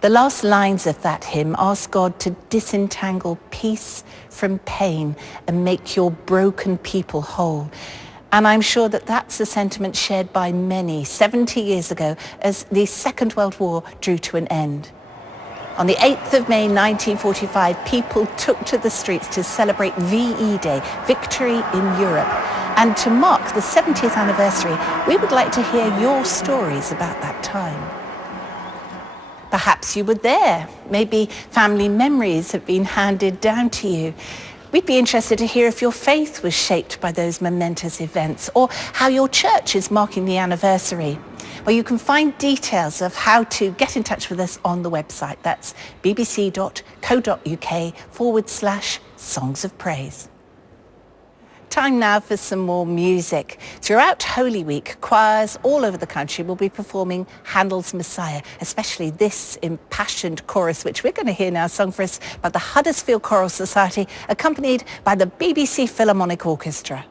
The last lines of that hymn ask God to disentangle peace from pain and make your broken people whole. And I'm sure that that's a sentiment shared by many 70 years ago as the Second World War drew to an end. On the 8th of May 1945, people took to the streets to celebrate VE Day, Victory in Europe. And to mark the 70th anniversary, we would like to hear your stories about that time. Perhaps you were there. Maybe family memories have been handed down to you. We'd be interested to hear if your faith was shaped by those momentous events or how your church is marking the anniversary. Well, you can find details of how to get in touch with us on the website. That's bbc.co.uk/songs of praise. Time now for some more music. Throughout Holy Week, choirs all over the country will be performing Handel's Messiah, especially this impassioned chorus, which we're going to hear now, sung for us by the Huddersfield Choral Society, accompanied by the BBC Philharmonic Orchestra.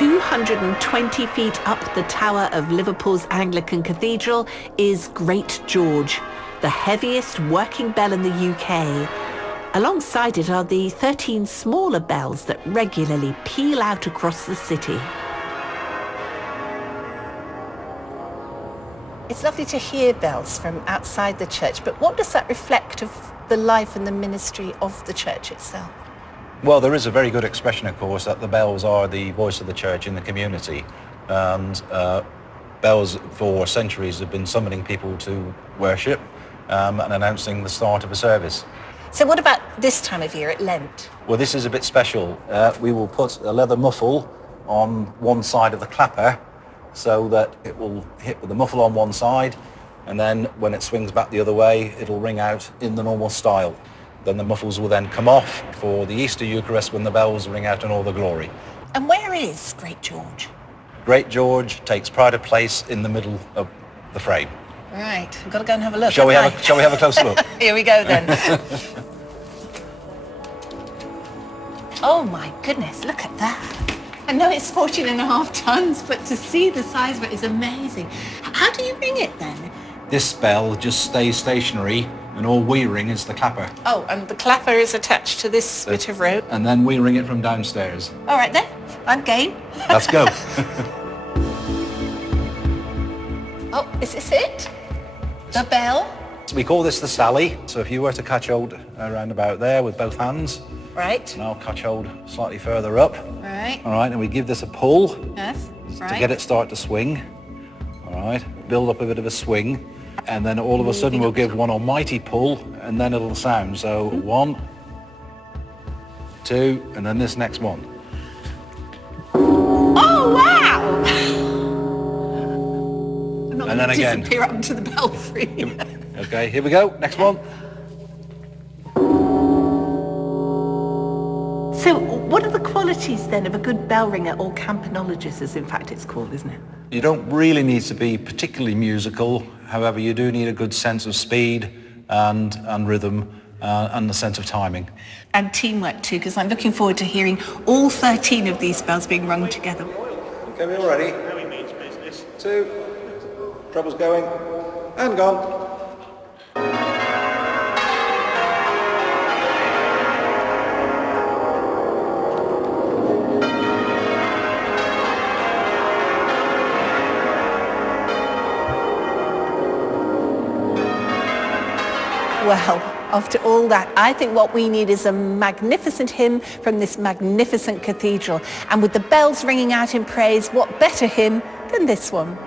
"220 feet up the tower of Liverpool's Anglican Cathedral is Great George, the heaviest working bell in the UK. Alongside it are the 13 smaller bells that regularly peal out across the city." It's lovely to hear bells from outside the church, but what does that reflect of the life and the ministry of the church itself? Well, there is a very good expression, of course, that the bells are the voice of the church in the community. And bells for centuries have been summoning people to worship and announcing the start of a service. So what about this time of year at Lent? Well, this is a bit special. We will put a leather muffle on one side of the clapper so that it will hit with the muffle on one side, and then when it swings back the other way, it'll ring out in the normal style. Then the muffles will then come off for the Easter Eucharist when the bells ring out in all the glory. And where is Great George? Great George takes pride of place in the middle of the frame. Right, I've got to go and have a look. Shall we have a closer look? Here we go then. Oh my goodness, look at that. I know it's 14.5 tons, but to see the size of it is amazing. How do you ring it then? This bell just stays stationary, and all we ring is the clapper. Oh, and the clapper is attached to this bit of rope. And then we ring it from downstairs. All right then, I'm game. Let's go. Oh, is this it? The bell. We call this the Sally. So if you were to catch hold around about there with both hands, Right. and I'll catch hold slightly further up. Right. All right, and we give this a pull Yes. Right. to get it start to swing. All right, build up a bit of a swing, and then all of a sudden we'll give one almighty pull, and then it'll sound. So 1, 2, and then this next one. Oh wow! I'm not And going then to again. disappear up to the belfry. Okay, here we go. Next one. So what are the qualities then of a good bell ringer, or campanologist as in fact it's called, isn't it? You don't really need to be particularly musical. However, you do need a good sense of speed and rhythm and the sense of timing. And teamwork too, because I'm looking forward to hearing all 13 of these bells being rung together. Okay, we all ready? Now he means business. 2, trebles going, and gone. Well, after all that, I think what we need is a magnificent hymn from this magnificent cathedral. And with the bells ringing out in praise, what better hymn than this one?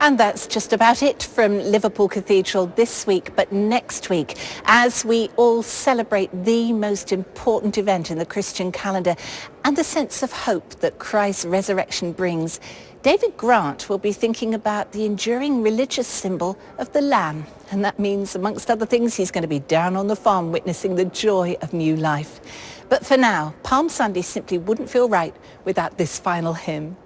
And that's just about it from Liverpool Cathedral this week. But next week, as we all celebrate the most important event in the Christian calendar and the sense of hope that Christ's resurrection brings, David Grant will be thinking about the enduring religious symbol of the Lamb. And that means, amongst other things, he's going to be down on the farm witnessing the joy of new life. But for now, Palm Sunday simply wouldn't feel right without this final hymn.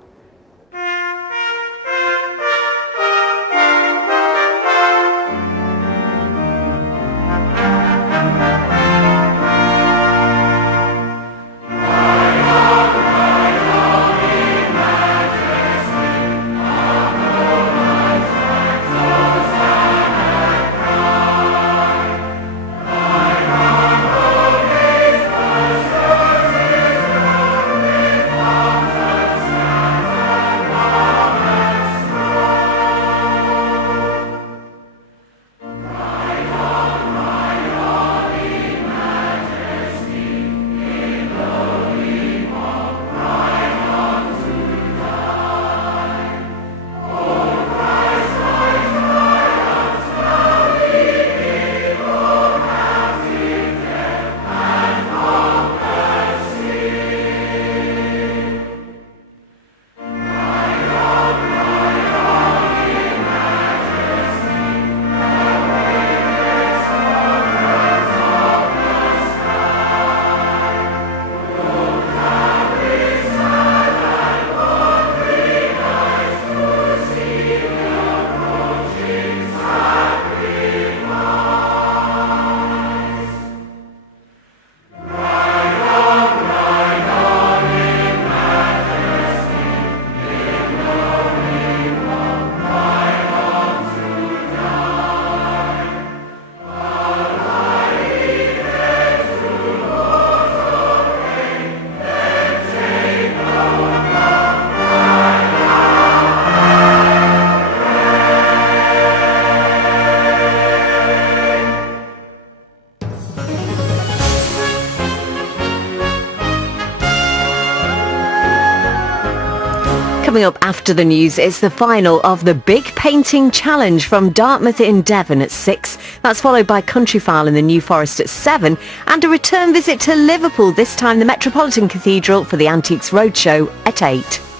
Coming up after the news is the final of the Big Painting Challenge from Dartmouth in Devon at 6. That's followed by Countryfile in the New Forest at 7 and a return visit to Liverpool, this time the Metropolitan Cathedral for the Antiques Roadshow at 8.